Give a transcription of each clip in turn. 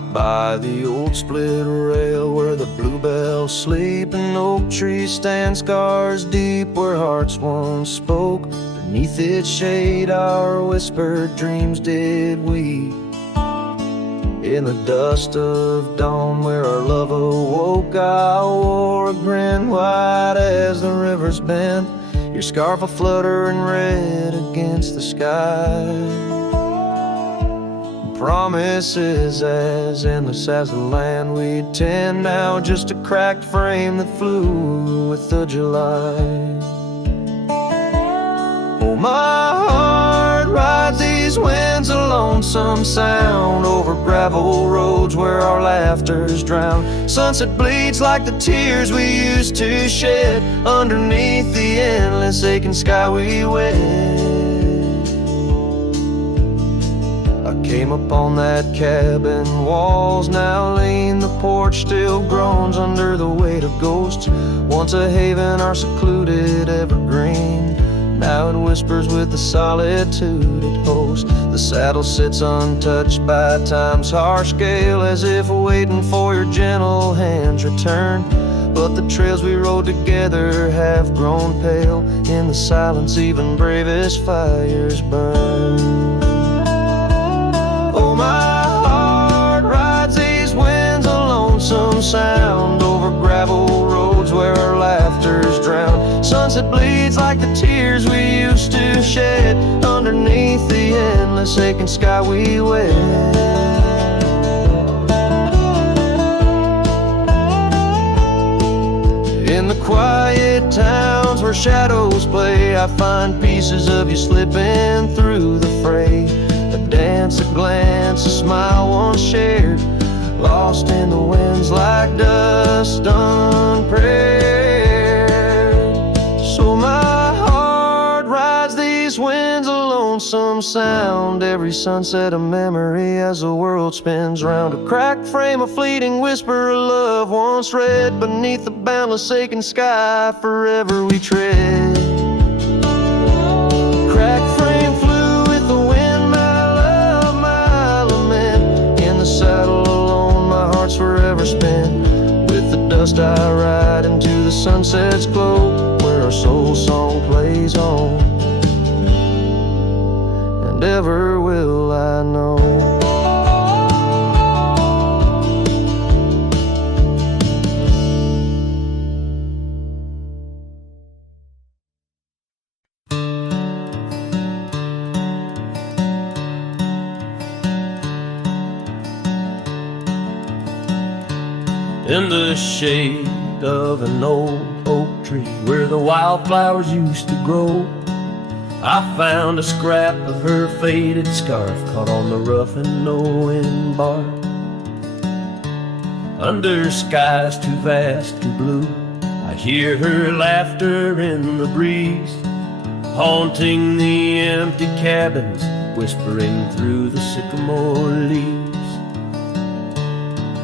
Out by the old split rail where the bluebells sleep and oak trees stand scars deep, where hearts once spoke, beneath its shade our whispered dreams did we. In the dust of dawn where our love awoke, I wore a grin white as the river's bend, your scarf a fluttering red against the sky. Promises as endless as the land we'd tend, now just a cracked frame that flew with the July. Oh, my heart rides these winds, a lonesome sound over gravel roads where our laughter's drowned. Sunset bleeds like the tears we used to shed underneath the endless aching sky we wed. Came upon that cabin, walls now lean, the porch still groans under the weight of ghosts. Once a haven, our secluded evergreen, now it whispers with the solitude it hosts. The saddle sits untouched by time's harsh gale, as if waiting for your gentle hand's return. But the trails we rode together have grown pale, in the silence even bravest fires burn. Oh, my heart rides these winds, a lonesome sound over gravel roads where our laughter's drowned. Sunset bleeds like the tears we used to shed underneath the endless aching sky we wed. In the quiet towns where shadows play, I find pieces of you slipping through the fray. Dance, a glance, a smile once shared, lost in the winds like dust unprepared. So my heart rides these winds, a lonesome sound, every sunset a memory as the world spins round. A cracked frame, a fleeting whisper of love once read beneath the boundless aching sky forever we tread. Cracked frame flew with the wind, saddle alone, my heart's forever spent. With the dust I ride into the sunset's glow, where our soul song plays on, and ever will I know. In the shade of an old oak tree where the wildflowers used to grow, I found a scrap of her faded scarf caught on the rough and knowing bark. Under skies too vast, too blue, I hear her laughter in the breeze, haunting the empty cabins, whispering through the sycamore leaves.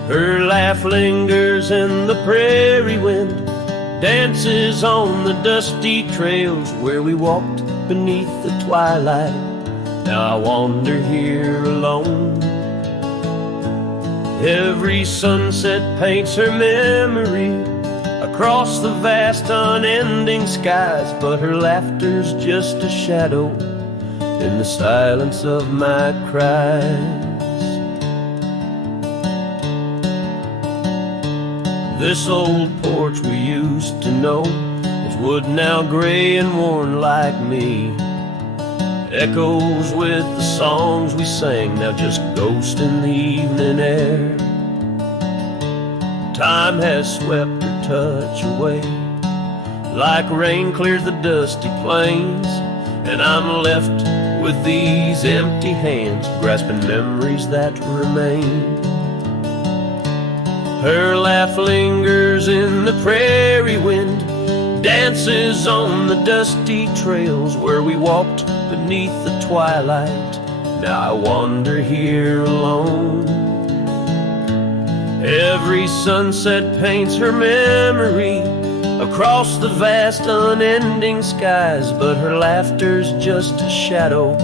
Her laugh lingers in the prairie wind, dances on the dusty trails where we walked beneath the twilight. Now I wander here alone. Every sunset paints her memory across the vast unending skies, but her laughter's just a shadow in the silence of my cries. This old porch we used to know is wood now gray and worn like me. Echoes with the songs we sang, now just ghosts in the evening air. Time has swept her touch away, like rain clears the dusty plains, and I'm left with these empty hands, grasping memories that remain. Her laugh lingers in the prairie wind, dances on the dusty trails where we walked beneath the twilight. Now I wander here alone. Every sunset paints her memory across the vast unending skies, but her laughter's just a shadow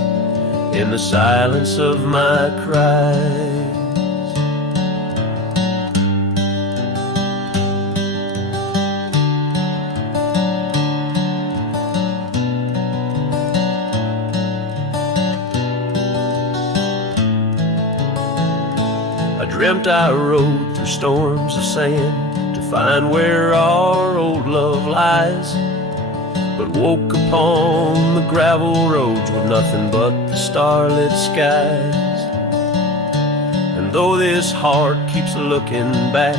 in the silence of my cries. dreamt I rode through storms of sand to find where our old love lies, but woke upon the gravel roads with nothing but the starlit skies. And though this heart keeps looking back,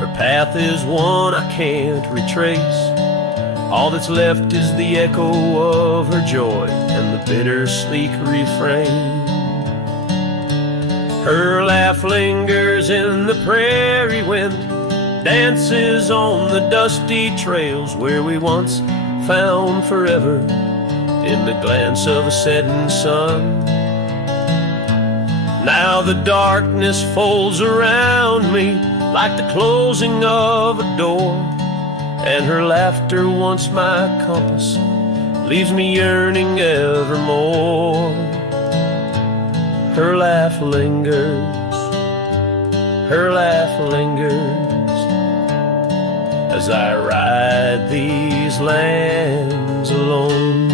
her path is one I can't retrace. All that's left is the echo of her joy and the bittersweet refrain. Her laugh lingers in the prairie wind, dances on the dusty trails where we once found forever in the glance of a setting sun. Now the darkness folds around me like the closing of a door, and her laughter, once my compass, leaves me yearning evermore. Her laugh lingers, her laugh lingers, as I ride these lands alone.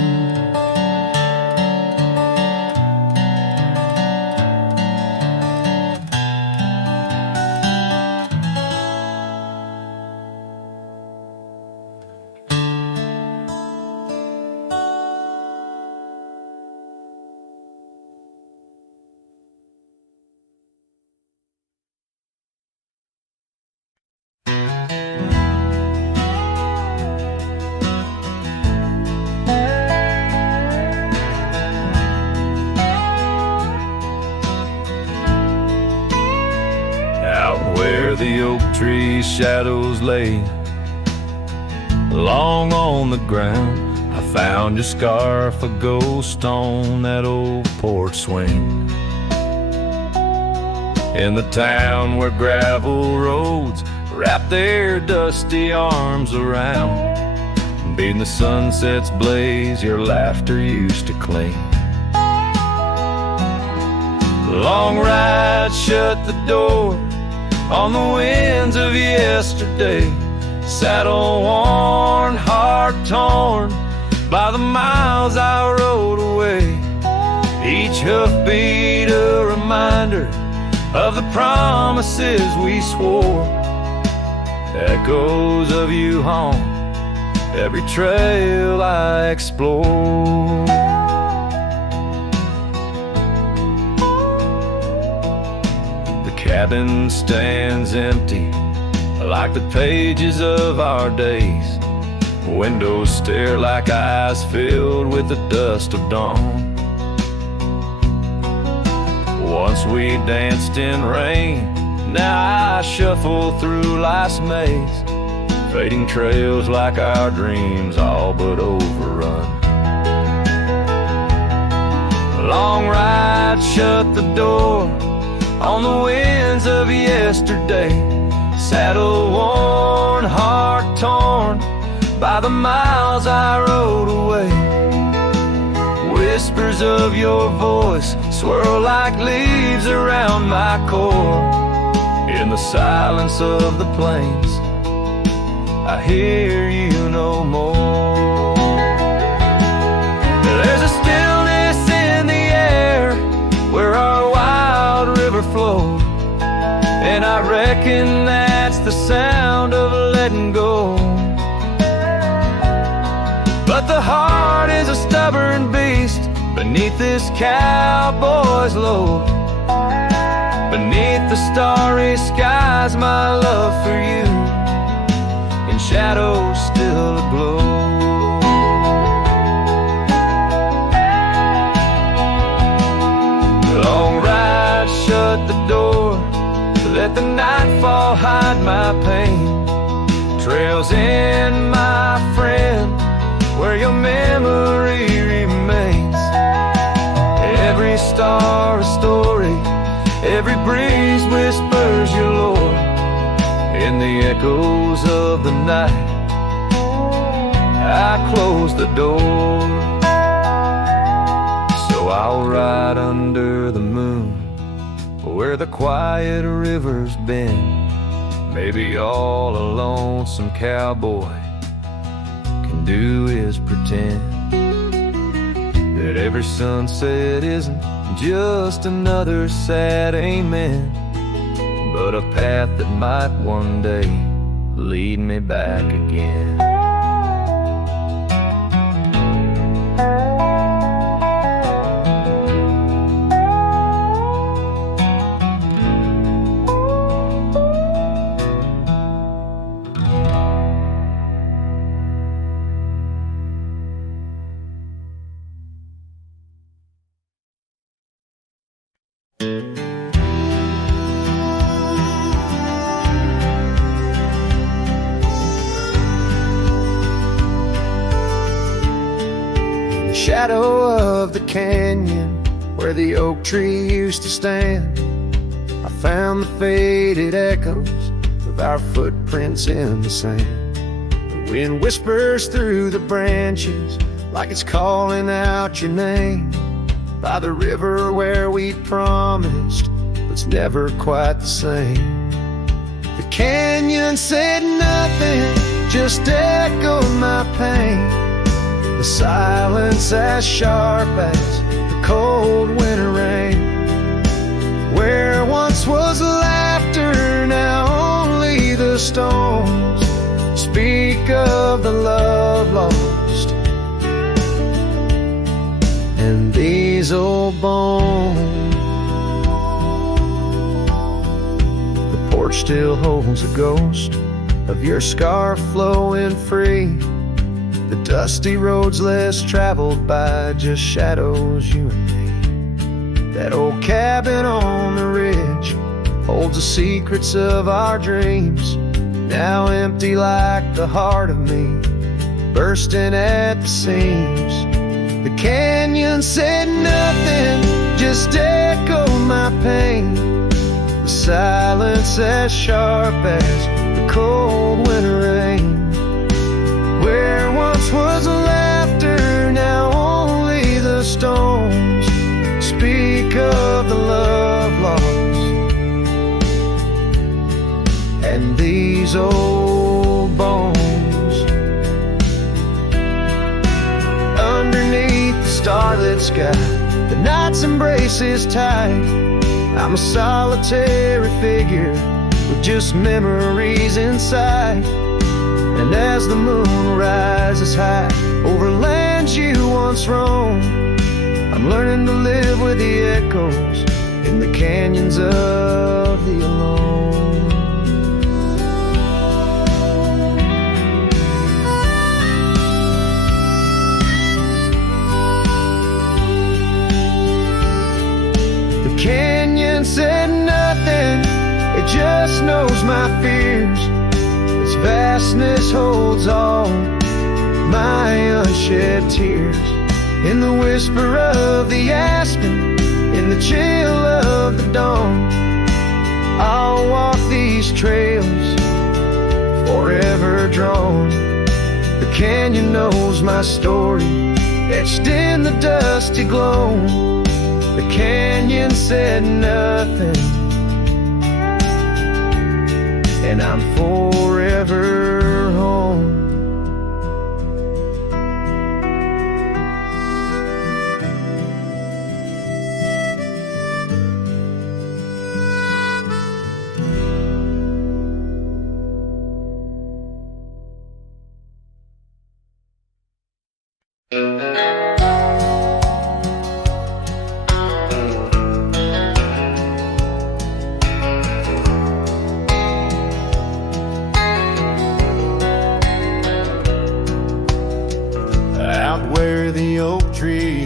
Where the oak tree's shadows lay long on the ground, I found your scarf, a ghost on that old porch swing. In the town where gravel roads wrap their dusty arms around, beating the sunset's blaze, your laughter used to cling. Long ride shut the door on the winds of yesterday, saddle worn, heart torn by the miles I rode away. Each hoofbeat a reminder of the promises we swore, echoes of you haunt every trail I explore. Cabin stands empty like the pages of our days. Windows stare like eyes filled with the dust of dawn. Once we danced in rain, now I shuffle through life's maze, fading trails like our dreams all but overrun. Long ride shut the door on the winds of yesterday, saddle worn, heart torn by the miles I rode away. Whispers of your voice swirl like leaves around my core. In the silence of the plains, I hear you no more. There's a stillness in the air where our wild river flowed, and I reckon that's the sound of letting go. But the heart is a stubborn beast beneath this cowboy's load. Beneath the starry skies, my love for you in shadows still aglow. Long ride shut the door, let the nightfall hide my pain. Trails in, my friend, where your memory remains. Every star a story, every breeze whispers your lore. In the echoes of the night, I close the door. So I'll ride under the moon, where the quiet river's been. Maybe all a lonesome cowboy can do is pretend that every sunset isn't just another sad amen, but a path that might one day lead me back again. Shadow of the canyon where the oak tree used to stand, I found the faded echoes of our footprints in the sand. The wind whispers through the branches like it's calling out your name. By the river where we promised, but it's never quite the same. The canyon said nothing, just echoed my pain. The silence as sharp as the cold winter rain. Where once was laughter, now only the stones speak of the love lost. And these old bones, the porch still holds a ghost of your scarf flowing free. The dusty roads less traveled by, just shadows, you and me. That old cabin on the ridge holds the secrets of our dreams, now empty like the heart of me, bursting at the seams. The canyon said nothing, just echoed my pain. The silence as sharp as the cold winter rain. Where once was laughter, now only the stones speak of the love lost. And these old bones, underneath the starlit sky, the night's embrace is tight. I'm a solitary figure with just memories inside. And as the moon rises high over lands you once roamed, I'm learning to live with the echoes in the canyons of the alone. The canyon said nothing, it just knows my fears. Its vastness holds all my unshed tears. In the whisper of the aspen, in the chill of the dawn, I'll walk these trails forever drawn. The canyon knows my story, etched in the dusty glow. The canyon said nothing, and I'm forever home.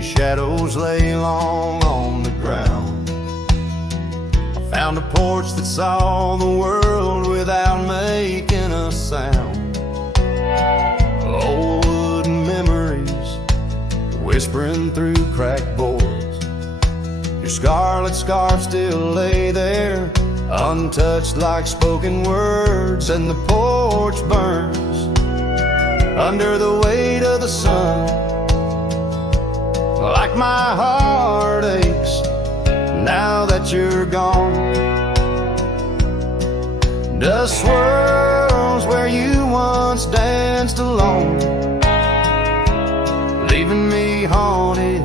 Shadows lay long on the ground. I found a porch that saw the world without making a sound. Old wooden memories whispering through cracked boards. Your scarlet scarf still lay there, untouched like spoken words. And the porch burns under the weight of the sun, like my heart aches now that you're gone. Dust swirls where you once danced alone, leaving me haunted,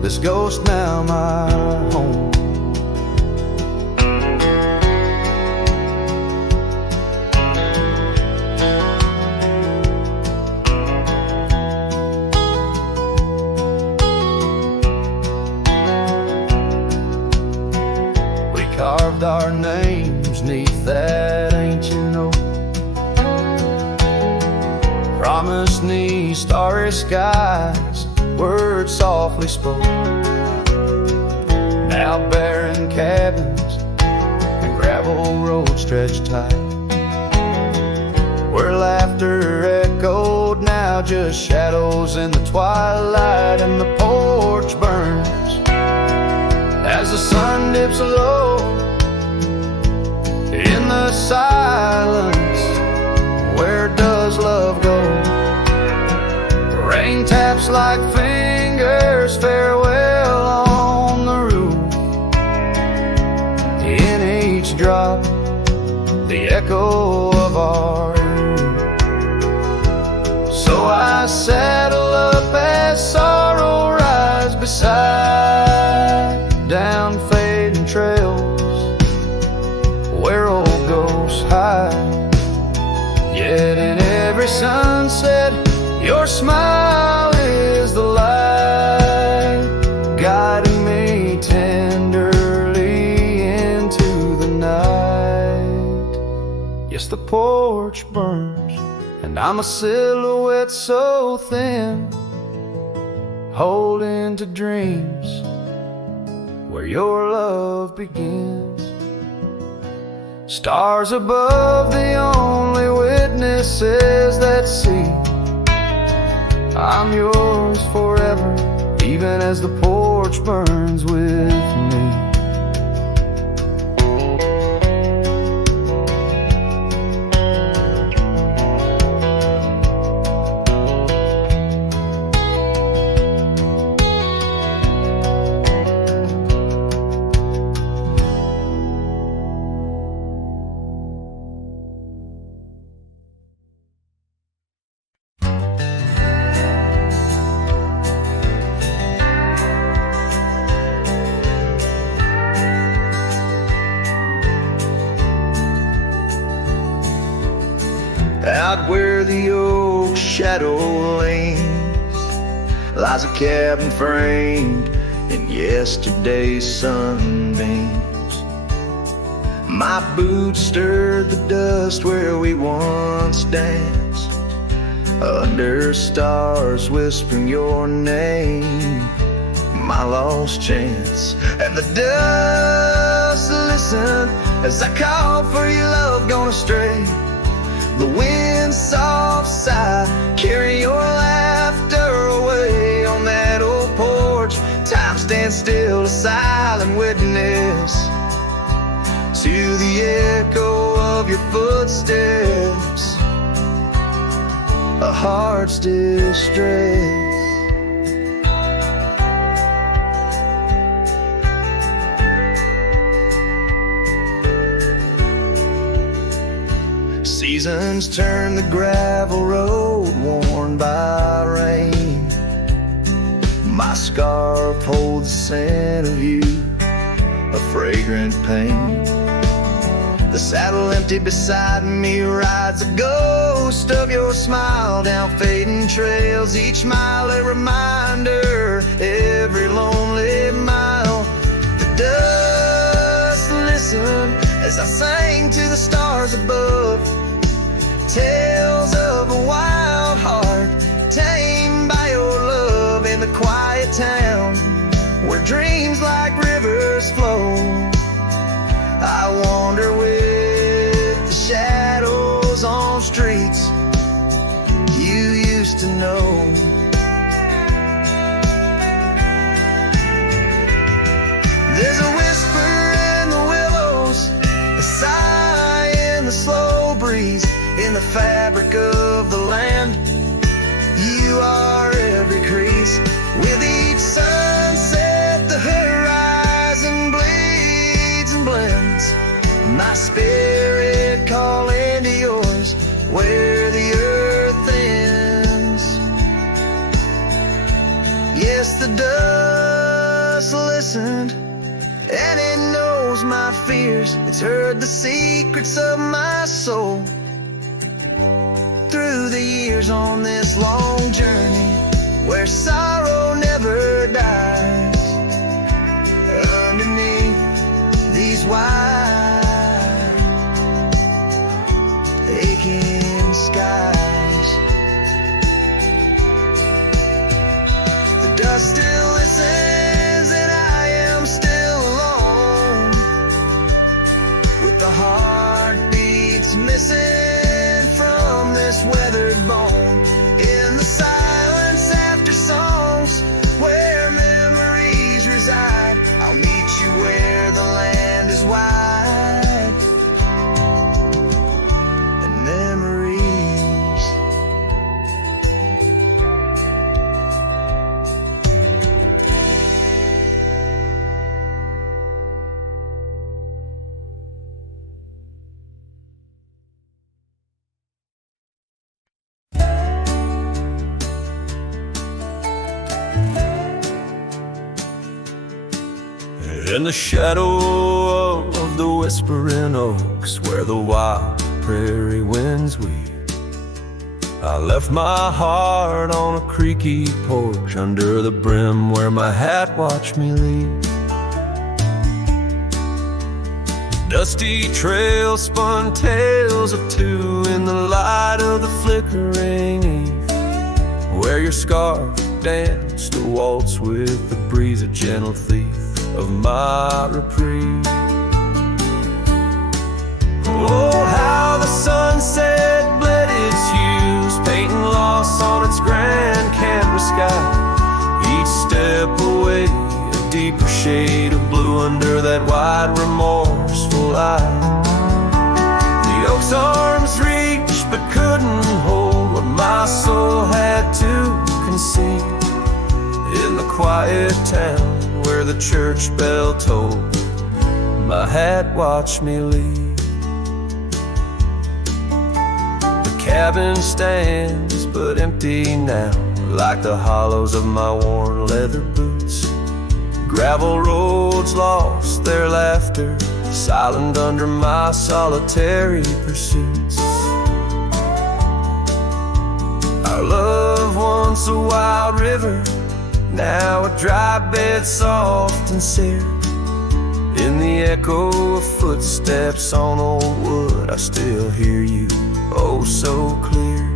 this ghost now my home. carved our names 'neath that ancient oak. Promised 'neath starry skies, words softly spoke. Now barren cabins and gravel roads stretch tight, where laughter echoed, now just shadows in the twilight. And the porch burns as the sun dips low in the silence. Where does love go? Rain taps like fingers, farewell on the roof. In each drop, the echo of our youth. So I saddle up as sorrow rides beside down fading trails where old ghosts hide. Yet in every sunset, your smile is the light, guiding me tenderly into the night. Yes, the porch burns, and I'm a silhouette so thin, holding to dreams where your love begins. Stars above, the only witnesses that see I'm yours forever, even as the porch burns with me. Out where the oak shadow lanes lies a cabin framed in yesterday's sunbeams. My boots stirred the dust where we once danced, under stars whispering your name, my lost chance. And the dust listened as I called for your love gone astray. The wind's soft sigh carry your laughter away. On that old porch, time stands still, a silent witness to the echo of your footsteps, a heart's distress. Seasons turn the gravel road worn by rain. My scarf holds the scent of you, a fragrant pain. The saddle empty beside me rides a ghost of your smile down fading trails. Each mile a reminder, every lonely mile. The dust listened as I sang to the stars above, tales of a wild heart tamed by your love. In the quiet town where dreams like rivers flow, I wander with the shadows on streets you used to know. There's a whisper in the willows, a sigh in the slow breeze, in the fabric of the land. You are every crease. With each sunset the horizon bleeds and blends, my spirit calling to yours where the earth ends. Yes, the dust listened and it knows my fears. It's heard the secrets of my soul through the years on this long journey where sorrow never dies. Underneath these wide missing from this weathered bone. In the silence after songs, where memories reside, I'll meet you where the land is wide. And memories. In the shadow of the whispering oaks, where the wild prairie winds weave, I left my heart on a creaky porch under the brim where my hat watched me leave. Dusty trails spun tales of two in the light of the flickering eve, where your scarf danced a waltz with the breeze, a gentle thief of my reprieve. Oh, how the sunset bled its hues, painting loss on its grand canvas sky. Each step away, a deeper shade of blue under that wide, remorseful eye. The oak's arms reached but couldn't hold what my soul had to conceal. In the quiet town where the church bell tolled, my hat watched me leave. The cabin stands but empty now, like the hollows of my worn leather boots. Gravel roads lost their laughter, silent under my solitary pursuits. Our love, once a wild river, now a dry bed soft and sere. In the echo of footsteps on old wood, I still hear you, oh so clear.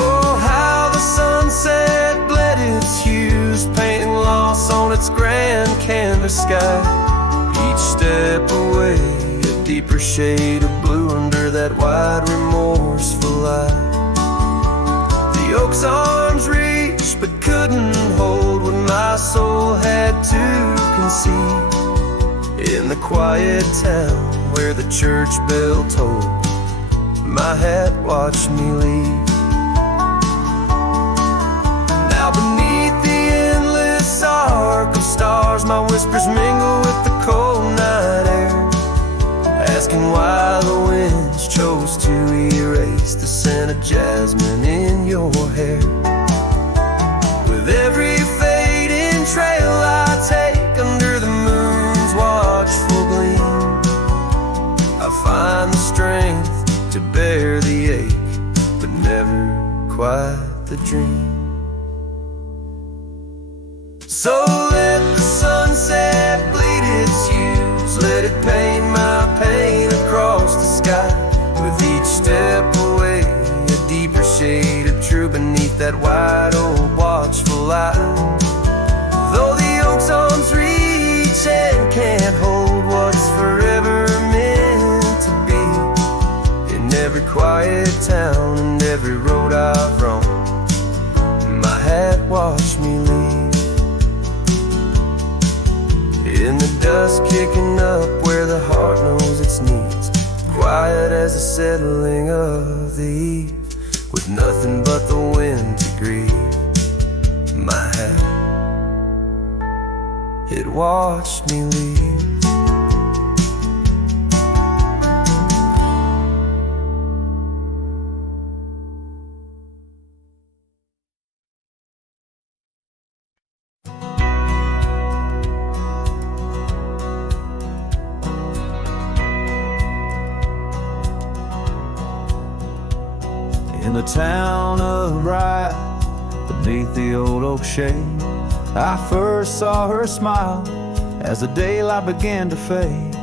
Oh, how the sunset bled its hues, painting loss on its grand canvas sky. Each step away, a deeper shade of blue under that wide, remorseful eye. The oak's arms reached but couldn't hold what my soul had to concede. In the quiet town where the church bell tolled, my hat watched me leave. Now beneath the endless arc of stars, my whispers mingle with the cold night air, asking why the winds chose to erase the scent of jasmine in your hair. With every fading trail I take under the moon's watchful gleam, I find the strength to bear the ache, but never quite the dream. So let the sunset bleed its hues, let it paint my pain across the sky. With each step away, a deeper shade of true beneath that wide old watchful eye. Though the oak's arms reach and can't hold what's forever meant to be, in every quiet town and every road I've roamed, my hat watched me leave. In the dust kicking up where the heart knows its needs, quiet as the settling of the eve, with nothing but the wind to grieve, my hat, it watched me leave. In the town of Bryan, beneath the old oak shade, I first saw her smile as the daylight began to fade.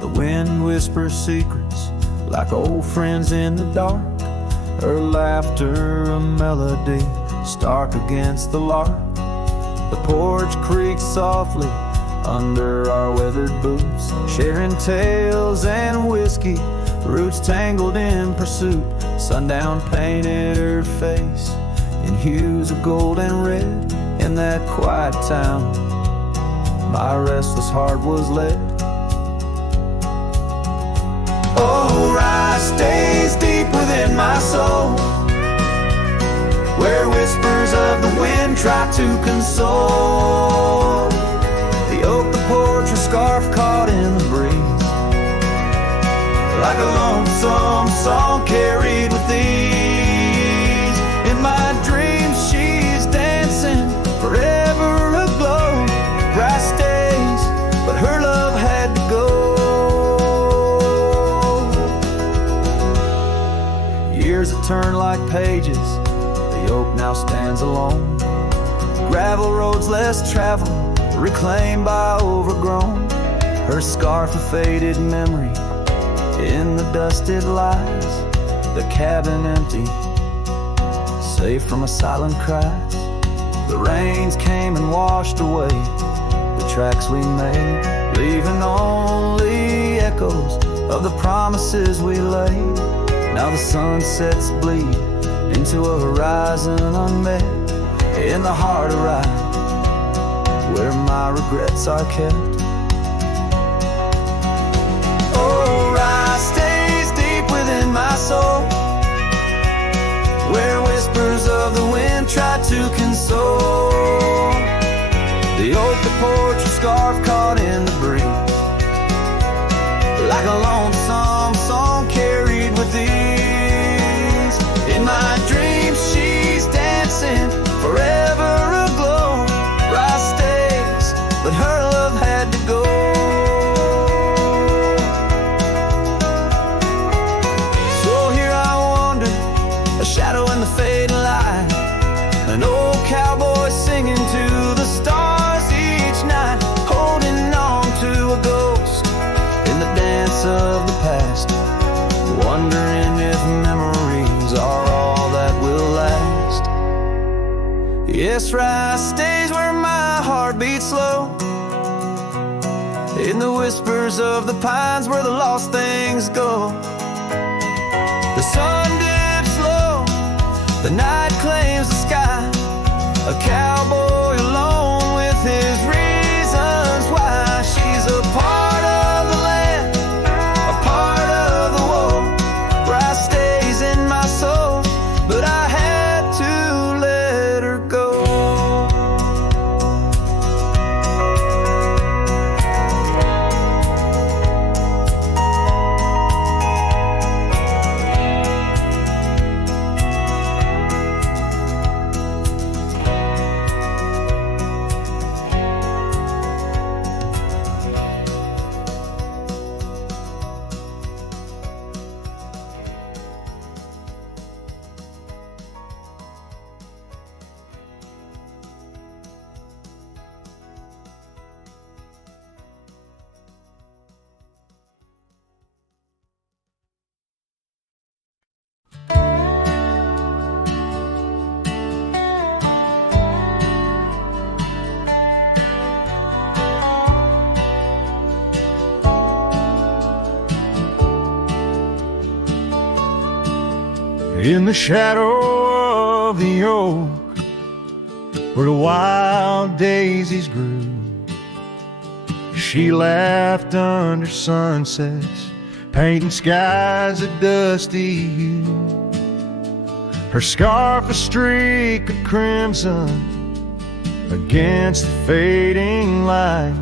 The wind whispers secrets like old friends in the dark, her laughter a melody stark against the lark. The porch creaks softly under our weathered boots, sharing tales and whiskey, roots tangled in pursuit. Sundown painted her face in hues of gold and red. In that quiet town, my restless heart was led. Oh, rye stays deep within my soul, where whispers of the wind try to console. The oak, the porch, a scarf caught in the breeze, like a lonesome song carried with ease. In my dreams she's dancing, forever aglow. Bright stays, but her love had to go. Years that turn like pages, the oak now stands alone. Gravel roads less traveled, reclaimed by overgrown. Her scarf a faded memory, in the dusted lies. The cabin empty, safe from a silent cries. The rains came and washed away the tracks we made, leaving only echoes of the promises we laid. Now the sunsets bleed into a horizon unmet, in the heart of Rye, where my regrets are kept. Oh, Rye stays deep within my soul, where whispers of the wind try to console. The oak, the porch, a scarf caught in the breeze, like a lonesome song carried with ease. In my dreams she's dancing, forever aglow. Rye stays, but her love had to go. So here I wander, a shadow in the fading light, an old cowboy singing to the stars each night, holding on to a ghost in the dance of the past, wondering if memories are all that will last. Yes, Rye stays where my heart beats slow, in the whispers of the pines where the lost things go. The sun dips low, the night claims the sky, a cowboy alone with his reasons why. She's a part of the land, a part of the woe. Rye stays in my soul, but I had to let her go. In the shadow of the oak, where the wild daisies grew, she laughed under sunsets, painting skies a dusty hue. Her scarf a streak of crimson against the fading light,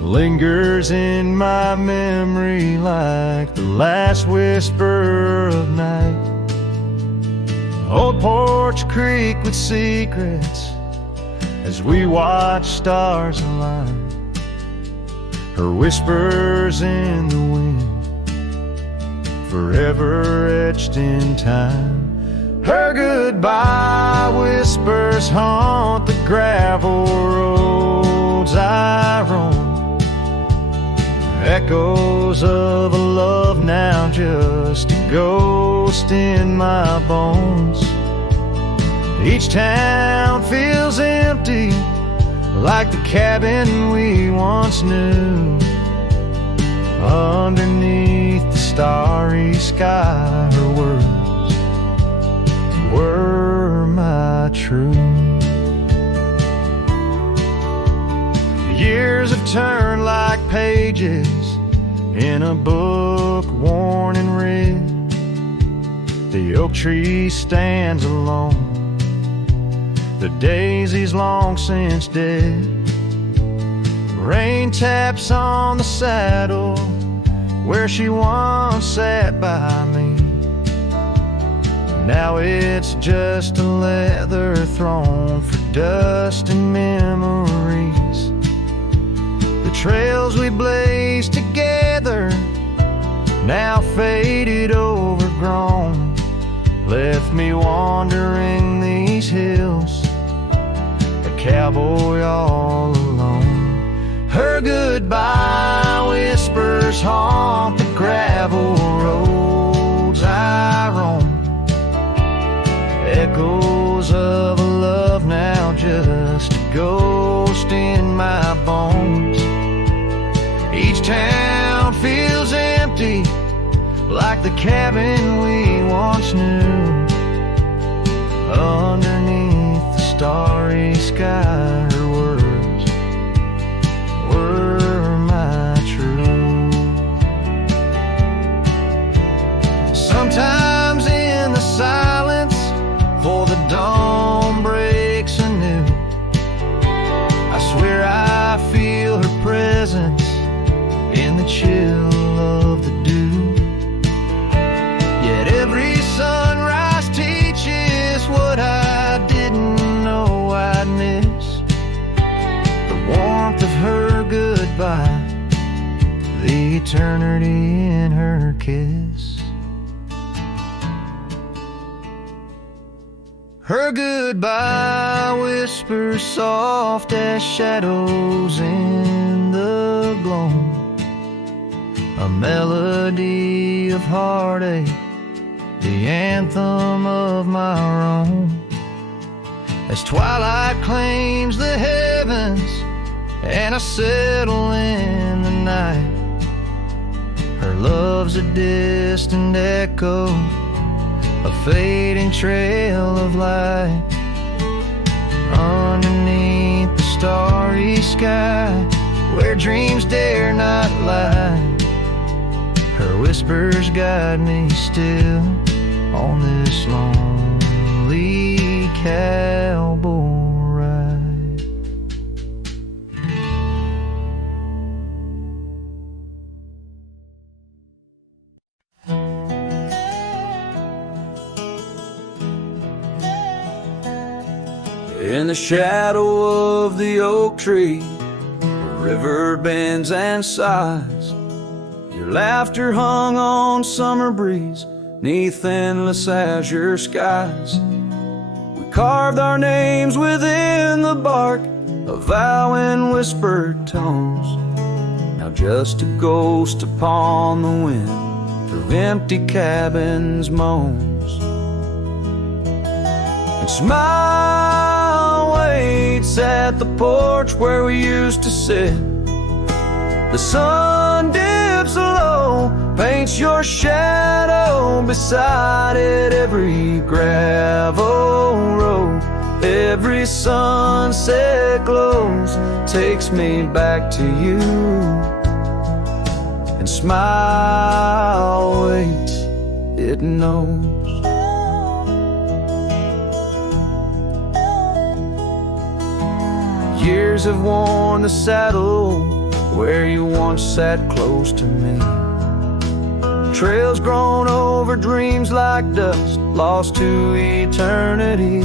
lingers in my memory like the last whisper of night. Old Porch Creek with secrets as we watch stars align, her whispers in the wind forever etched in time. Her goodbye whispers haunt the gravel roads I roam, echoes of a love now just a ghost in my bones. Each town feels empty like the cabin we once knew. Underneath the starry sky, her words were my truth. Years have turned like pages in a book worn and read. The oak tree stands alone, the daisy's long since dead. Rain taps on the saddle where she once sat by me. Now it's just a leather throne for dust and memories. The trails we blazed together, now faded, overgrown, left me wandering these hills, a cowboy all alone. Her goodbye whispers haunt the gravel roads I roam, echoes of a love now just a ghost in my bones. Each town feels empty, like the cabin we once knew. Underneath the starry sky, her words were my truth. Sometimes in the silence, before the dawn breaks anew, I swear I feel her presence in the chill of the dew. Yet every sunrise teaches what I didn't know I'd miss. The warmth of her goodbye, the eternity in her kiss. Her goodbye whispers soft as shadows in the gloam, a melody of heartache, the anthem of my own. As twilight claims the heavens and I settle in the night, her love's a distant echo, a fading trail of light. Underneath the starry sky, where dreams dare not lie, her whispers guide me still on this lonely cowboy ride. In the shadow of the oak tree, the river bends and sighs. Your laughter hung on summer breeze, 'neath endless azure skies. We carved our names within the bark, a vow in whispered tones. Now just a ghost upon the wind, through empty cabins moans. And smile waits at the porch where we used to sit. The sun dips low, paints your shadow beside it. Every gravel road, every sunset glows, takes me back to you. And smile waits, it knows. Years have worn the saddle where you once sat close to me. Trails grown over dreams like dust, lost to eternity.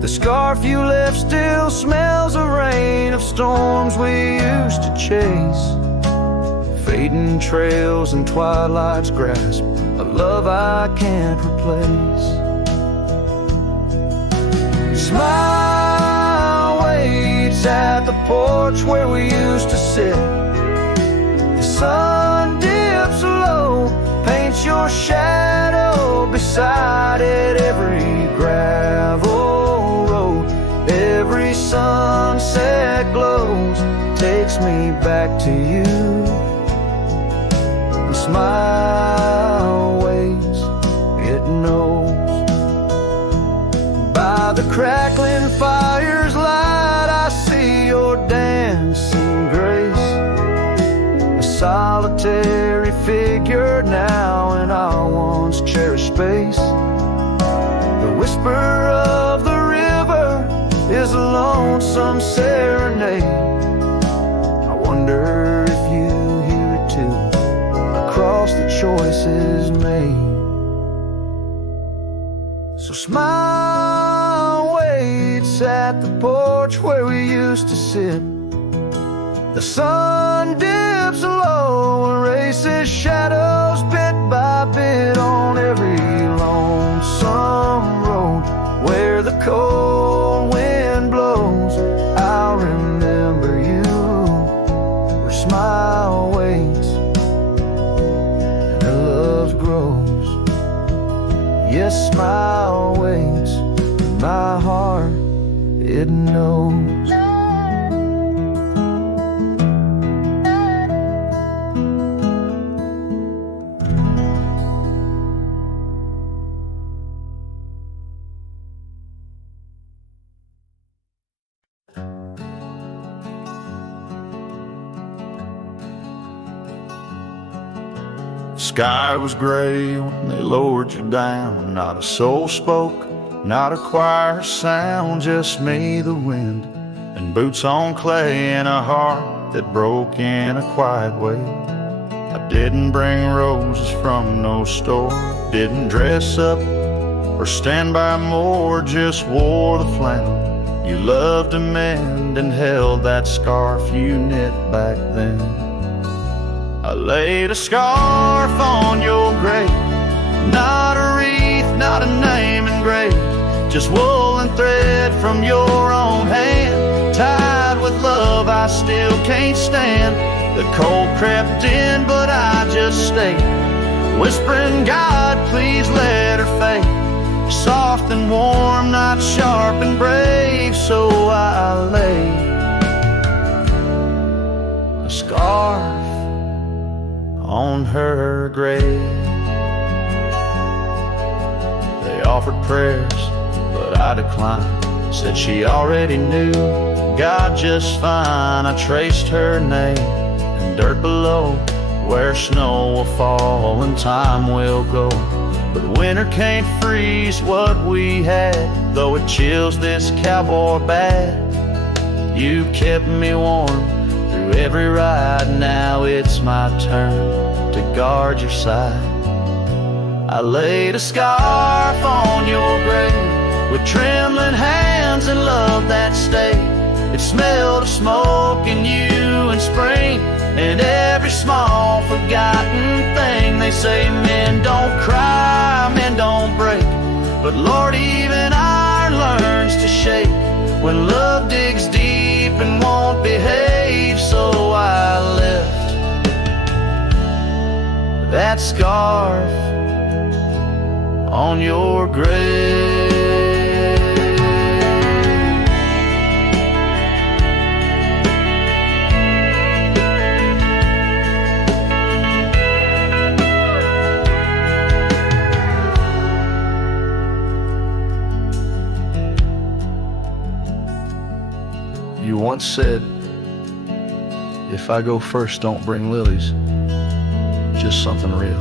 The scarf you left still smells of rain, of storms we used to chase. Fading trails and twilight's grasp, a love I can't replace. Smile waits at the porch where we used to sit. The sun dips low, paints your shadow beside it. Every gravel road, every sunset me back to you. The smile waits, it knows. By the crackling fire's light, I see your dancing grace, a solitary figure now in our once cherished space. The whisper of the river is a lonesome serenade. I wonder if you hear it too, across the choices made. So smile waits at the porch where we used to sit. The sun dips low, erases shadows bit by bit on every lonesome road where the cold wind blows. I'll remember you where smile waits and her love grows. Yes, smile waits in my heart, it knows. Sky was gray when they lowered you down. Not a soul spoke, not a choir sound, just me, the wind, and boots on clay, and a heart that broke in a quiet way. I didn't bring roses from no store, didn't dress up or stand by more, just wore the flannel you loved to mend and held that scarf you knit back then. I laid a scarf on your grave, not a wreath, not a name engraved, just wool and thread from your own hand, tied with love I still can't stand. The cold crept in, but I just stayed, whispering, God, please let her fade. Soft and warm, not sharp and brave, so I laid a scarf on her grave. They offered prayers, but I declined, said she already knew God just fine. I traced her name in dirt below, where snow will fall and time will go, but winter can't freeze what we had, though it chills this cowboy bad. You kept me warm through every ride, now it's my turn to guard your side. I laid a scarf on your grave with trembling hands and love that stayed. It smelled of smoke and you and spring and every small forgotten thing. They say men don't cry, men don't break, but Lord, even iron learns to shake when love digs deep and won't behave. So I left that scarf on your grave. You once said, if I go first, don't bring lilies, just something real.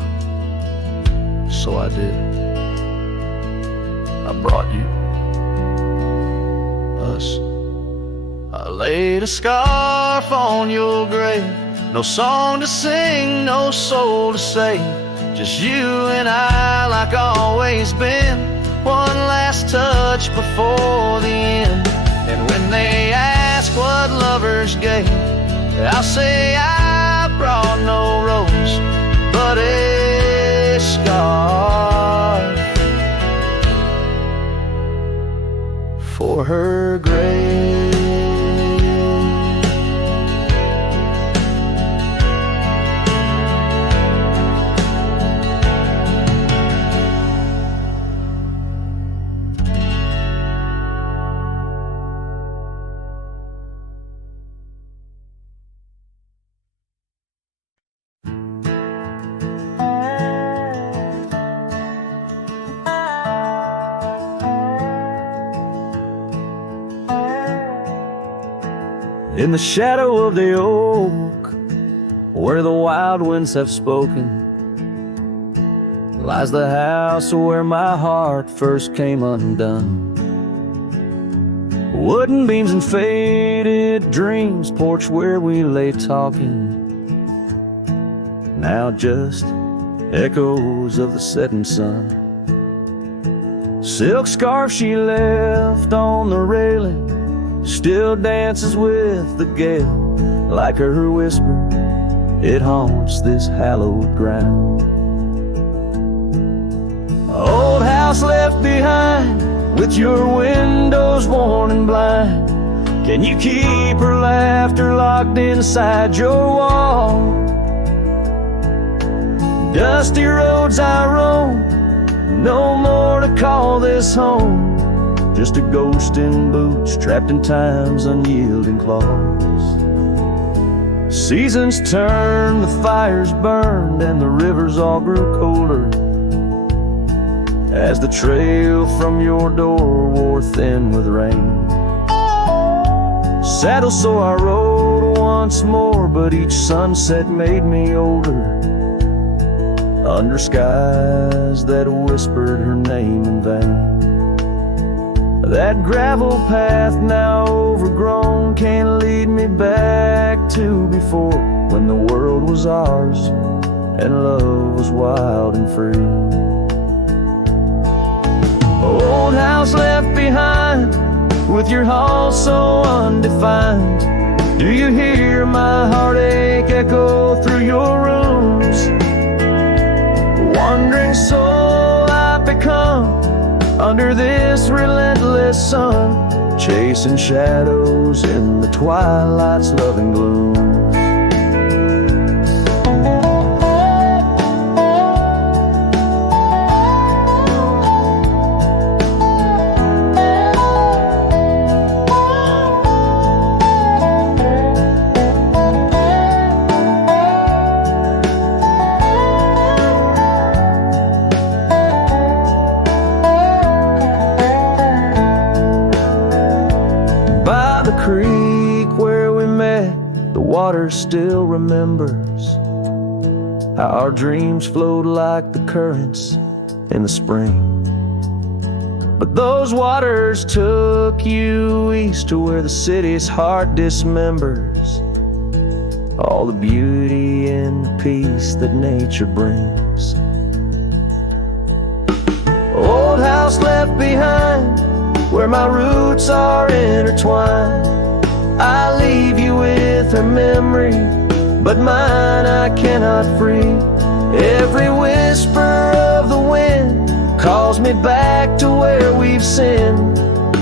So I did. I brought you, us. I laid a scarf on your grave, no song to sing, no soul to save, just you and I like always been, one last touch before the end. And when they ask what lovers gave, I'll say I brought no rose, but a scarf for her grave. In the shadow of the oak, where the wild winds have spoken, lies the house where my heart first came undone. Wooden beams and faded dreams, porch where we lay talking, now just echoes of the setting sun. Silk scarf she left on the railing still dances with the gale. Like her whisper, it haunts this hallowed ground. Old house left behind, with your windows worn and blind. Can you keep her laughter locked inside your wall? Dusty roads I roam, no more to call this home. Just a ghost in boots, trapped in time's unyielding claws. Seasons turned, the fires burned, and the rivers all grew colder as the trail from your door wore thin with rain. Saddle sore I rode once more, but each sunset made me older, under skies that whispered her name in vain. That gravel path now overgrown can't lead me back to before, when the world was ours and love was wild and free. Old house left behind, with your hall so undefined. Do you hear my heartache echo through your rooms? Wandering soul I've become under this relentless sun, chasing shadows in the twilight's loving gloom. Water still remembers how our dreams flowed like the currents in the spring. But those waters took you east to where the city's heart dismembers all the beauty and peace that nature brings. Old house left behind, where my roots are intertwined. I leave you with her memory, but mine I cannot free. Every whisper of the wind calls me back to where we've sinned,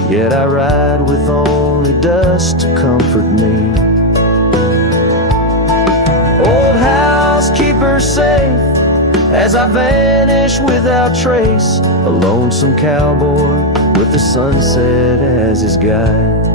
yet I ride with only dust to comfort me. Old house, keep her safe as I vanish without trace, a lonesome cowboy with the sunset as his guide.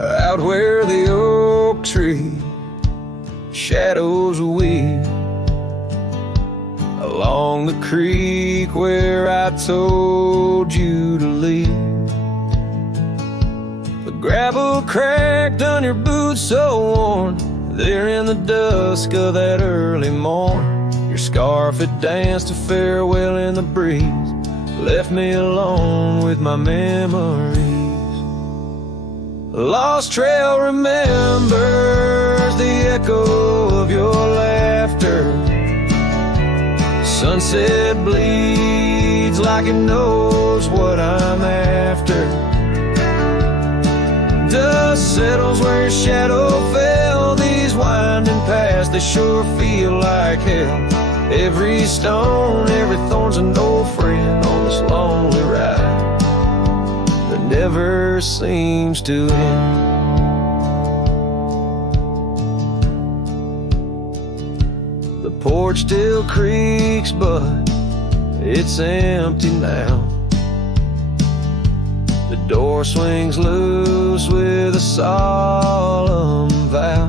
Out where the oak tree shadows weave, along the creek where I told you to leave. The gravel cracked on your boots so worn, there in the dusk of that early morn. Your scarf had danced a farewell in the breeze, left me alone with my memories. Lost trail remembers the echo of your laughter. Sunset bleeds like it knows what I'm after. Dust settles where your shadow fell. These winding paths, they sure feel like hell. Every stone, every thorn's an old friend on this lonely ride that never seems to end. The porch still creaks, but it's empty now. The door swings loose with a solemn vow.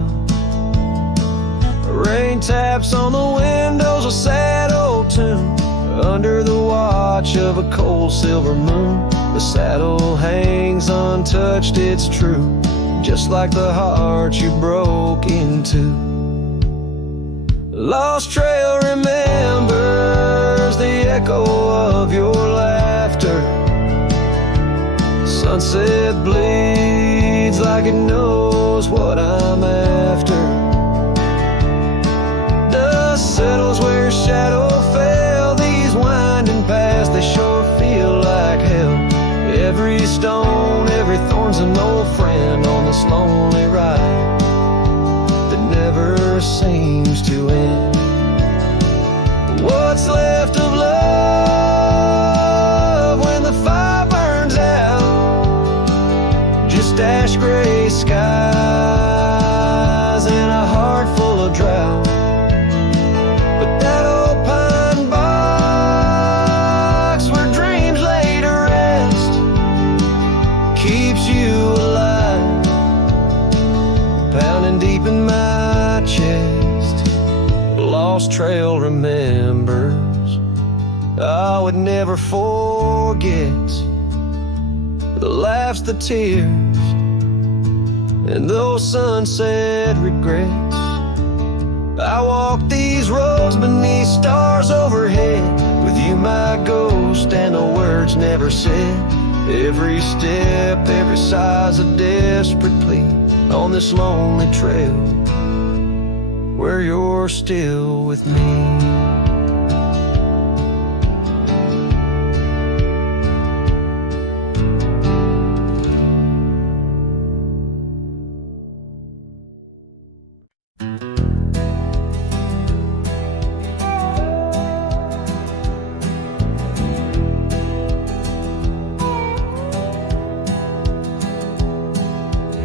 Rain taps on the windows, a sad old tune. Under the watch of a cold silver moon, the saddle hangs untouched, it's true, just like the heart you broke into. Lost trail remembers the echo of your laughter. Sunset bleeds like it knows what I'm after. Dust settles where your shadow fell. These winding paths, they sure feel like hell. Every stone, every thorn's an old friend on this lonely ride that never seems to end. What's left of love when the fire burns out? Just ash gray skies and a heart full of drought. But that old pine box where dreams lay to rest keeps you alive, pounding deep in my chest. Lost trail remembers, I would never forget the laughs, the tears, and those sunset regrets. I walk these roads beneath stars overhead, with you my ghost and the words never said. Every step, every sigh's a desperate plea on this lonely trail where you're still with me.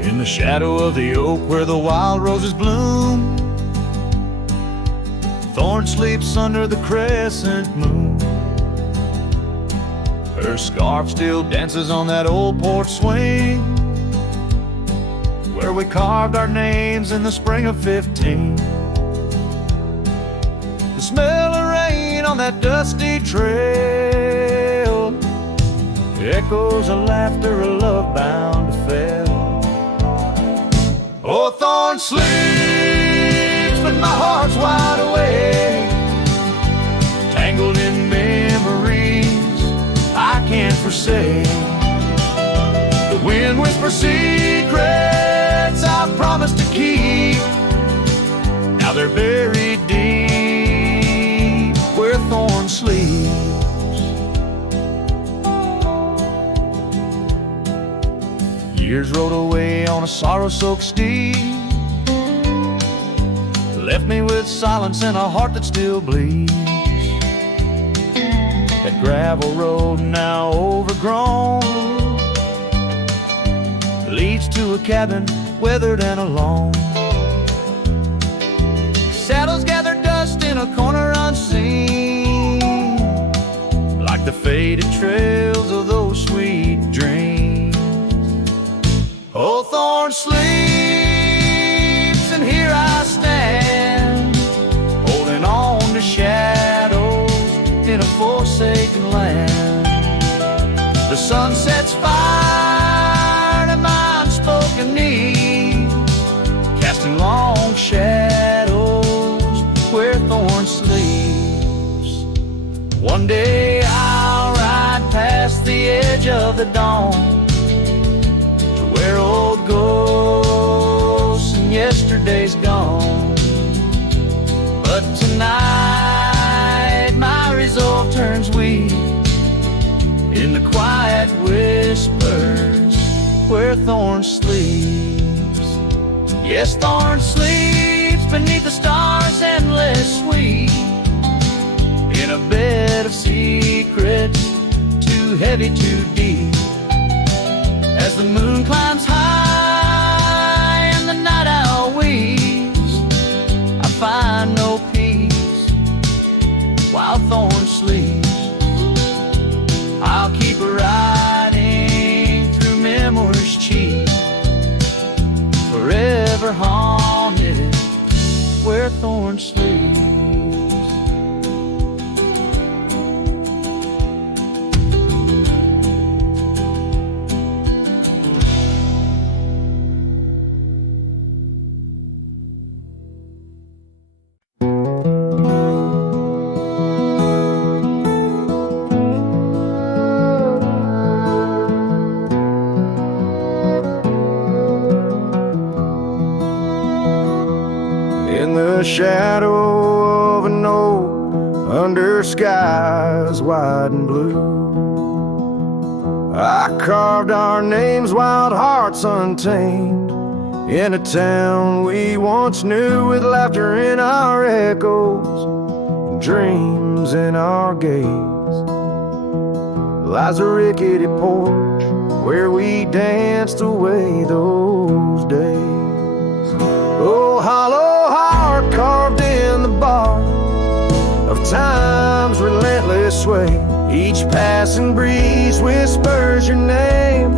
In the shadow of the oak where the wild roses bloom, Thorn sleeps under the crescent moon. Her scarf still dances on that old porch swing where we carved our names in the spring of 15. The smell of rain on that dusty trail echoes of laughter, a love bound to fail. Oh, Thorn sleeps, but my heart's wide awake, tangled in memories I can't forsake. The wind whispers secrets I promised to keep. Now they're buried deep where Thorn sleeps. Years rode away on a sorrow-soaked steed, left me with silence and a heart that still bleeds. That gravel road now overgrown leads to a cabin weathered and alone. Saddles gather dust in a corner unseen, like the faded trails of those sweet dreams. Oh, Thorn sleeps, and here I stand, holding on to shadows in a forsaken land. The sun sets fire to my unspoken need, casting long shadows where Thorn sleeps. One day I'll ride past the edge of the dawn, where old ghosts and yesterday's gone. But tonight my resolve turns weak in the quiet whispers where Thorn sleeps. Yes, Thorn sleeps beneath the stars endless sweet, in a bed of secrets too heavy, too deep. As the moon climbs high and the night owl weeps, I find no peace while Thorn sleeps. their thorn sleeves. In the shadow of an oak, under skies wide and blue, I carved our names, wild hearts untamed, in a town we once knew, with laughter in our echoes and dreams in our gaze. Lies a rickety porch where we danced away those days. Oh, hollow heart carved in the bark of time's relentless sway. Each passing breeze whispers your name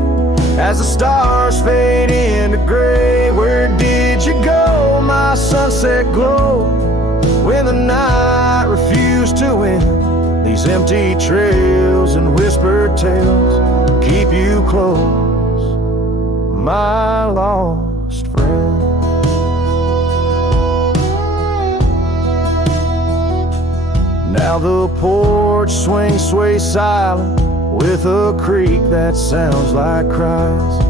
as the stars fade into gray. Where did you go, my sunset glow, when the night refused to end? These empty trails and whispered tales keep you close, my lost friend. Now the porch swings sway silent, with a creak that sounds like cries,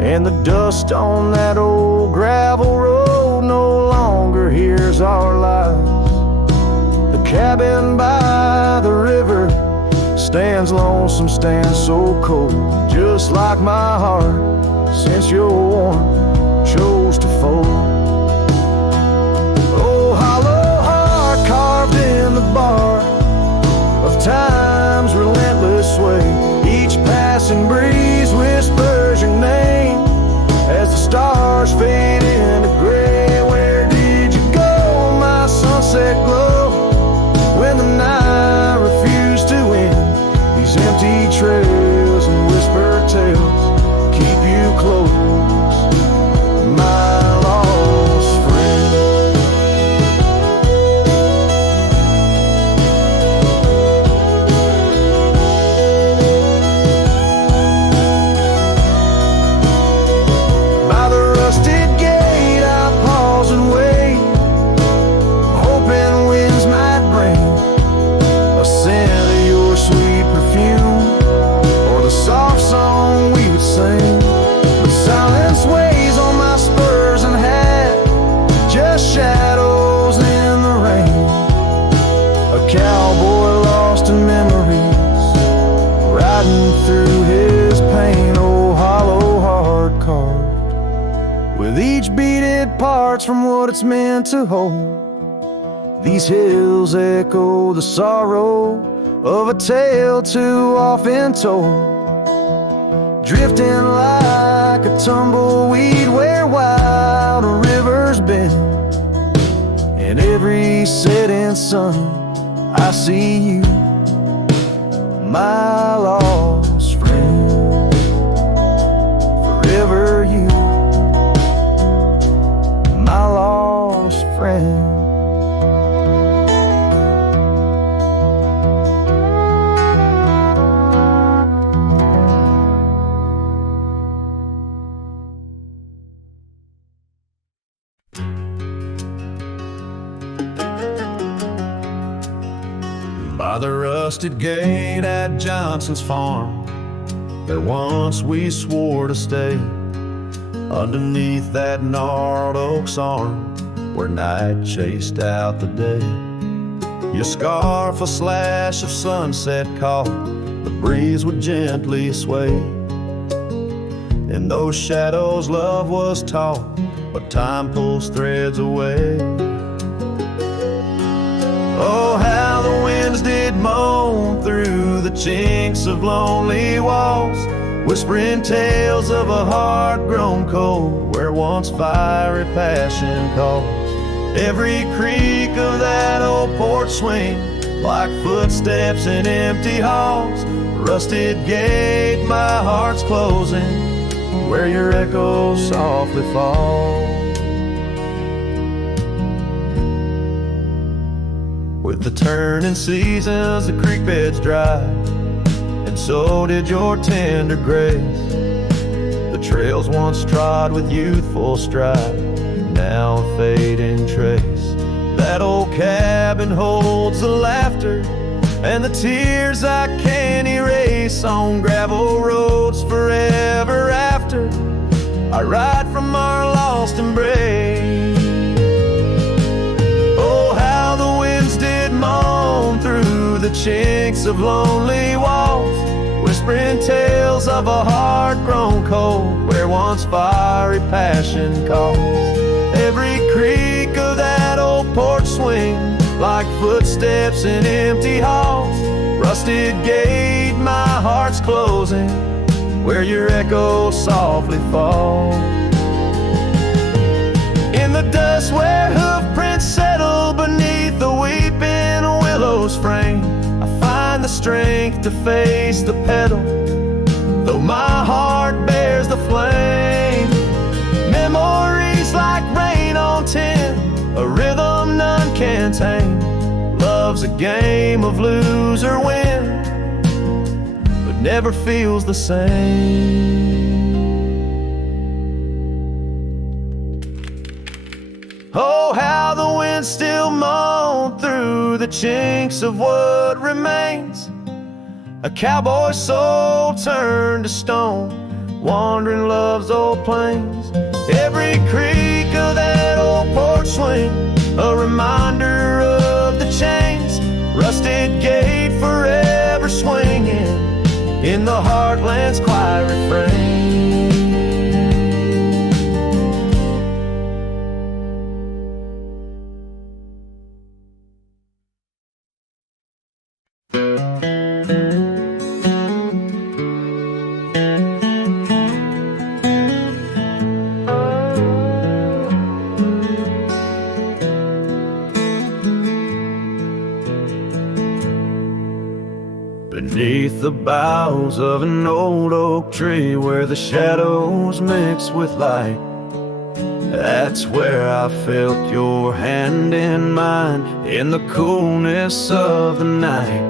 and the dust on that old gravel road no longer hears our lies. The cabin by the river stands lonesome, stands so cold, just like my heart, since your warmth chose to fold. Oh, hollow heart carved in the bark of time's relentless sway. Each passing breeze whispers your name as the stars fade into gray. Where did you go, my sunset glow, when the night refused to end? These empty trails and whispered tales keep you close, my lost friend. By the rusted gate I pause and wait, hoping winds might bring a scent of your sweet perfume, or the soft song we would sing. But silence weighs on my spurs and hat, just shadows in the rain. A cowboy lost in memories, riding through his pain. Oh, hollow heart carved, with each beaded parts from what it's meant to hold. These hills echo the sorrow of a tale too often told, drifting like a tumbleweed where wild rivers bend. In every setting sun I see you, my lost friend. Forever you, my lost friend. By the rusted gate at Johnson's farm, there once we swore to stay, underneath that gnarled oak's arm, where night chased out the day. Your scarf a slash of sunset caught, the breeze would gently sway. In those shadows love was taught, but time pulls threads away. Oh, how the winds did moan through the chinks of lonely walls, whispering tales of a heart grown cold, where once fiery passion calls. Every creak of that old porch swing, like footsteps in empty halls. Rusted gate, my heart's closing, where your echoes softly fall. With the turning seasons, the creek beds dry, and so did your tender grace. The trails once trod with youthful stride, now a fading trace. That old cabin holds the laughter and the tears I can't erase. On gravel roads forever after I ride from our lost embrace. Oh, how the winds did moan through the chinks of lonely walls, whispering tales of a heart grown cold where once fiery passion called. Every creak of that old porch swing, like footsteps in empty halls. Rusted gate, my heart's closing, where your echo softly falls. In the dust where hoof prints settle beneath the weeping willow's frame, I find the strength to face the pedal, though my heart bears the flame. Memories like rain on tin, a rhythm none can tame. Love's a game of lose or win, but never feels the same. Oh, how the wind still moan through the chinks of what remains. A cowboy's soul turned to stone, wandering love's old plains. Every creak of that old porch swing, a reminder of the chains. Rusted gate forever swinging in the heartland's quiet refrain. Beneath the boughs of an old oak tree, where the shadows mix with light, that's where I felt your hand in mine in the coolness of the night.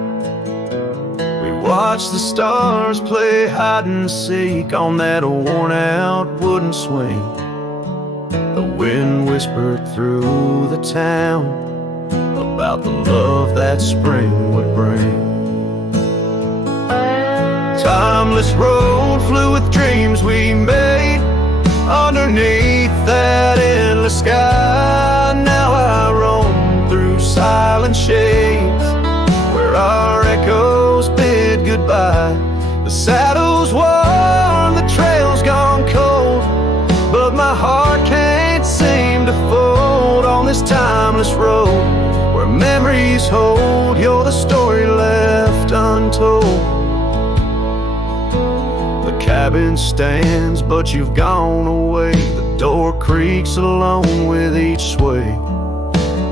We watched the stars play hide and seek on that worn out wooden swing. The wind whispered through the town about the love that spring would bring. Timeless road flew with dreams we made underneath that endless sky. Now I roam through silent shades where our echoes bid goodbye. The saddle's worn, the trail's gone cold, but my heart can't seem to fold on this timeless road where memories hold. You're the story left untold. Cabin stands, but you've gone away. The door creaks alone with each sway.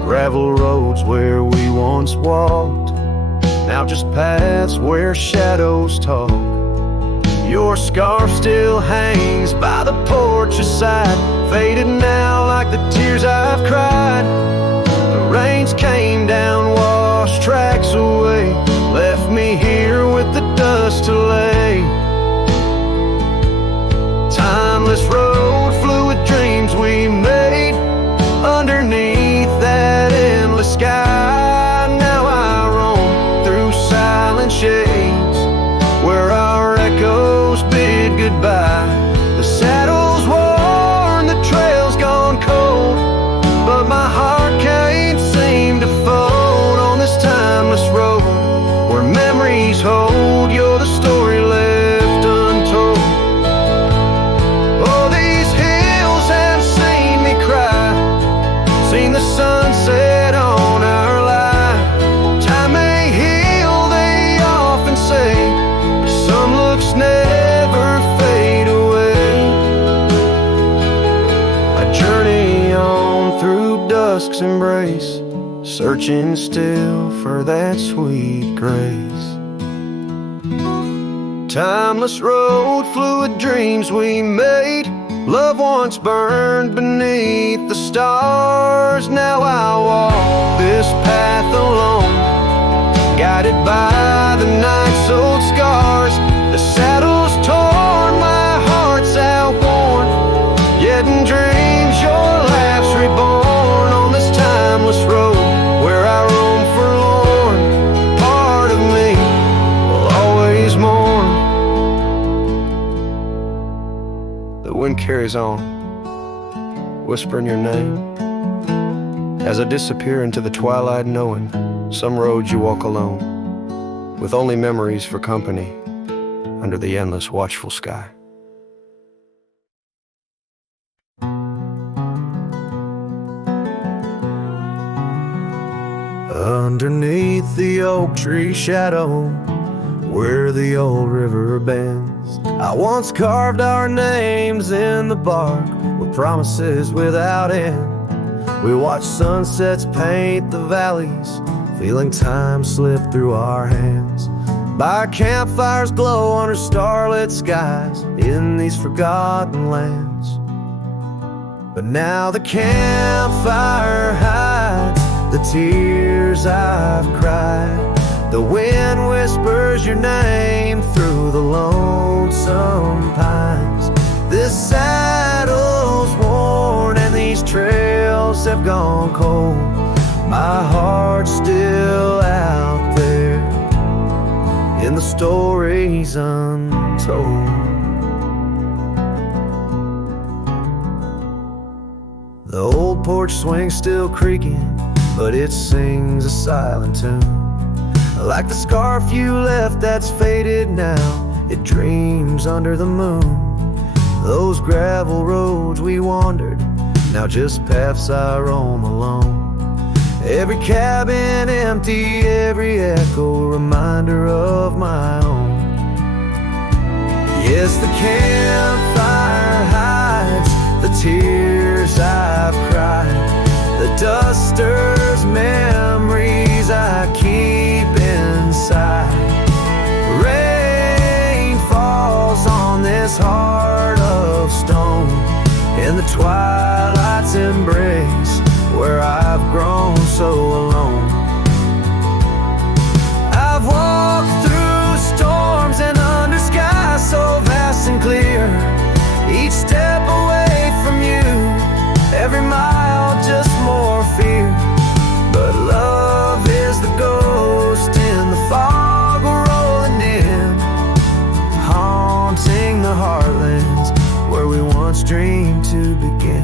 Gravel roads where we once walked, now just paths where shadows talk. Your scarf still hangs by the porch aside, faded now like the tears I've cried. The rains came down, washed tracks away, left me here with the dust to lay. Timeless road flew with dreams we made underneath that endless sky. Now I roam through silent shades where our echoes bid goodbye. The saddle's worn, the trail's gone cold, but my heart can't seem to fold on this timeless road where memories hold. You're the story left untold. Seen the sunset on our line. Time may heal, they often say. Some looks never fade away. I journey on through dusk's embrace, searching still for that sweet grace. Timeless road flew with dreams we made. Love once burned beneath the stars. Now I walk this path alone. guided by the night's old scars. The saddle's torn, my heart's outworn, yet in dreams your laugh's reborn on this timeless road where I roam forlorn. Part of me will always mourn. The wind carries on, whispering your name as I disappear into the twilight, knowing some roads you walk alone, with only memories for company under the endless watchful sky. Underneath the oak tree shadow, where the old river bends, I once carved our names in the bark with promises without end. We watched sunsets paint the valleys, feeling time slip through our hands. By campfires glow under starlit skies in these forgotten lands. But now the campfire hides the tears I've cried. The wind whispers your name through the lonesome pines. This saddle's worn and these trails have gone cold. My heart's still out there in the stories untold. The old porch swing's still creaking, but it sings a silent tune. Like the scarf you left that's faded now, it dreams under the moon. Those gravel roads we wandered, now just paths I roam alone. Every cabin empty, every echo reminder of my own. Yes, the campfire hides the tears I've cried, the duster's memories I keep inside. Rain falls on this heart of stone in the twilight's embrace, where I've grown so alone. I've walked through storms and under skies so vast and clear, each step away from you, every mile just more fear. But love is the ghost in the fog rolling in, haunting the heartlands where we once dreamed to begin.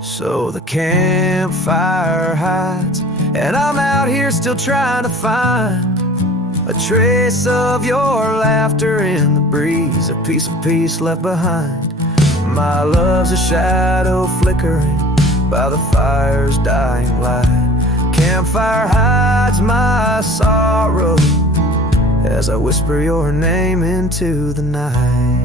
So the campfire hides, and I'm out here still trying to find a trace of your laughter in the breeze, a piece of peace left behind. My love's a shadow flickering by the fire's dying light. Campfire hides my sorrow as I whisper your name into the night.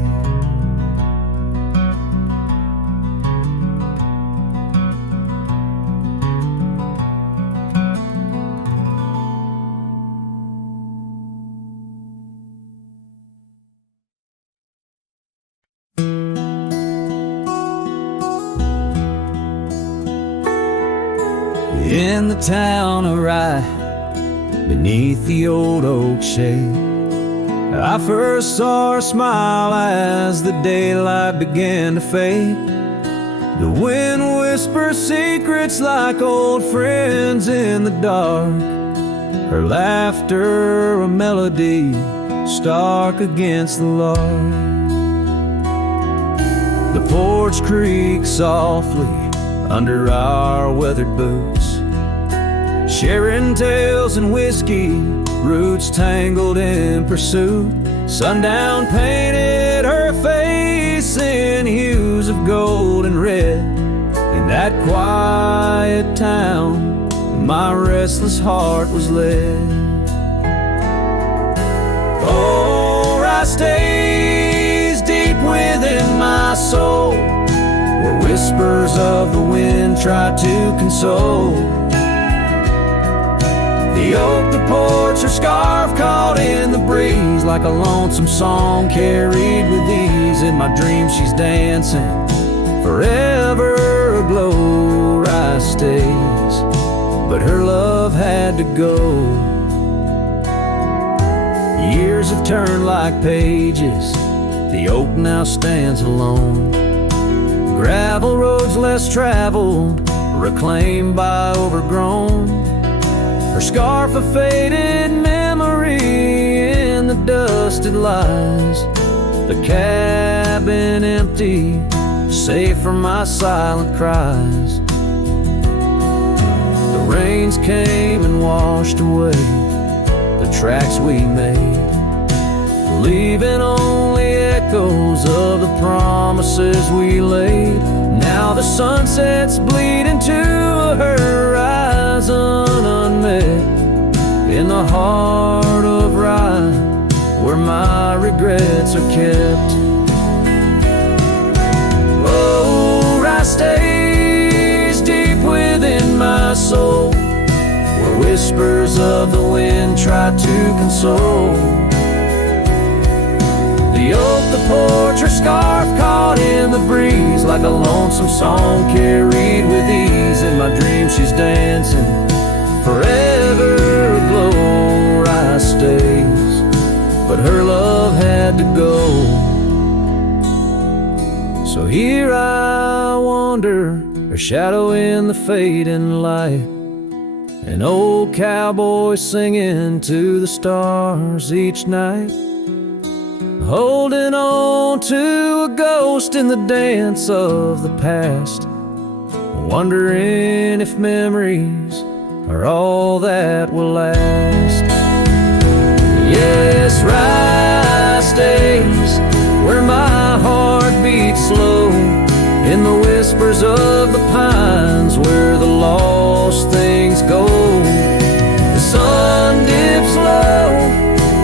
In the town of Rye, beneath the old oak shade, I first saw her smile as the daylight began to fade. The wind whispers secrets like old friends in the dark, her laughter a melody stark against the lark. The porch creaks softly under our weathered boots, sharing tales and whiskey, roots tangled in pursuit. Sundown painted her face in hues of gold and red. In that quiet town, my restless heart was led. Oh, I stays deep within my soul, where whispers of the wind try to console. The oak, the porch, her scarf caught in the breeze, like a lonesome song carried with ease. In my dreams she's dancing, forever aglow. Rye stays but her love had to go. Years have turned like pages, the oak now stands alone. Gravel roads less traveled, reclaimed by overgrown. Her scarf a faded memory in the dust it lies. The cabin empty, safe from my silent cries. The rains came and washed away the tracks we made, leaving only echoes of the promises we laid. Now the sunsets bleed into a horizon unmet in the heart of Rye, where my regrets are kept. Oh, Rye stays deep within my soul, where whispers of the wind try to console. The oak, the porch, her scarf caught in the breeze, like a lonesome song carried with ease. In my dreams she's dancing, forever aglow. Rye stays, but her love had to go. So here I wander, her shadow in the fading light, an old cowboy singing to the stars each night, holding on to a ghost in the dance of the past, wondering if memories are all that will last. Yes, Rye stays where my heart beats slow, in the whispers of the pines where the lost things go. The sun dips low,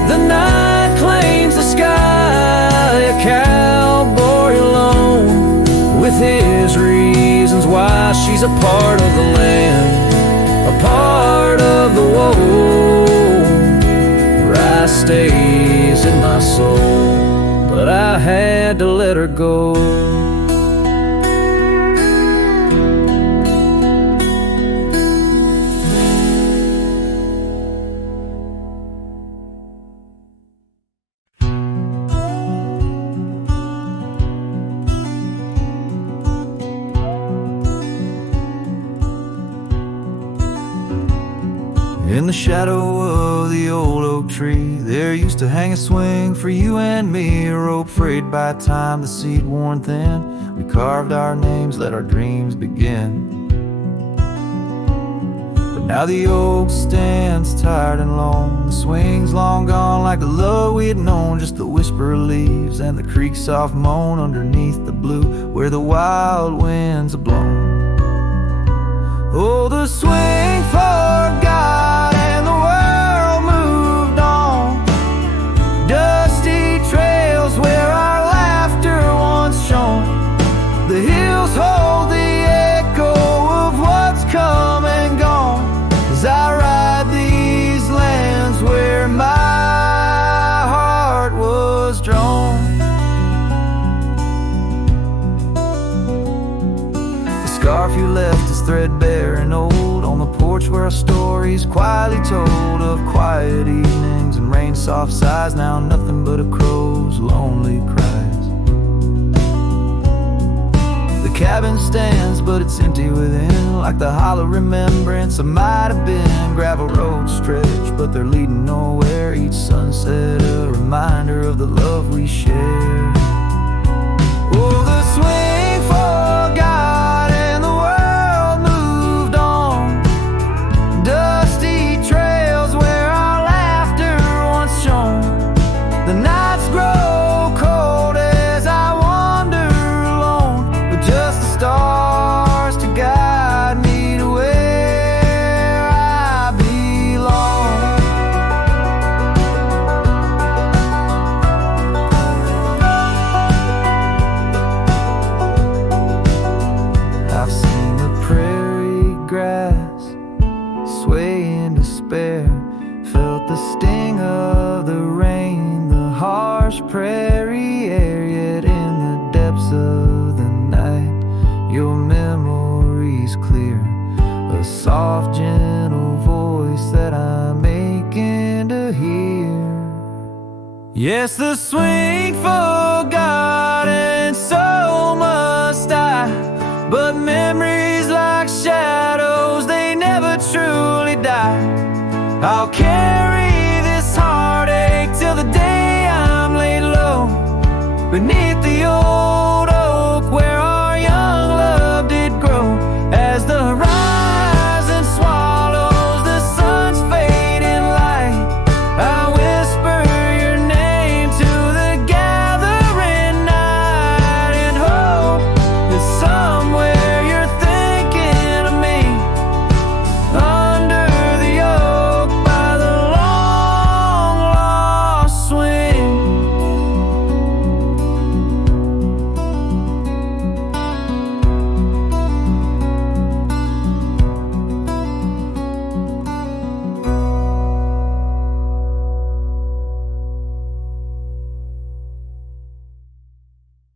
the night claims the sky, a cowboy alone with his reasons why. She's a part of the land, a part of the woe. Rye stays in my soul, but I had to let her go. In the shadow of the old oak tree, there used to hang a swing for you and me, a rope frayed by time, the seed worn thin. We carved our names, let our dreams begin. But now the oak stands tired and lone, the swing's long gone like the love we had known, just the whisper of leaves and the creek's soft moan underneath the blue where the wild winds are blown. Oh, the swing forgot and the world moved on. Dusty trails where our laughter once shone. The hills hold the echo of what's come and gone, as I ride these lands where my heart was drawn. The scarf you left is threadbare and old, on the porch where our stories quietly told of quiet evenings and rain soft sighs. Now nothing but a crow's lonely cries. The cabin stands but it's empty within, like the hollow remembrance of might have been. Gravel roads stretch but they're leading nowhere, each sunset a reminder of the love we share. Oh, the swing forgot and the world moved on. Dusty trails where our laughter once shone. The nights grow cold as I wander alone, with just the stars to guide me to where I belong. I've seen the prairie grass sway in despair, felt the sting of the rain, the harsh prairie air, yet in the depths of the night your memory's clear, a soft gentle Yes, the swing forgot and so must I, but memories like shadows, they never truly die. I'll carry this heartache till the day I'm laid low beneath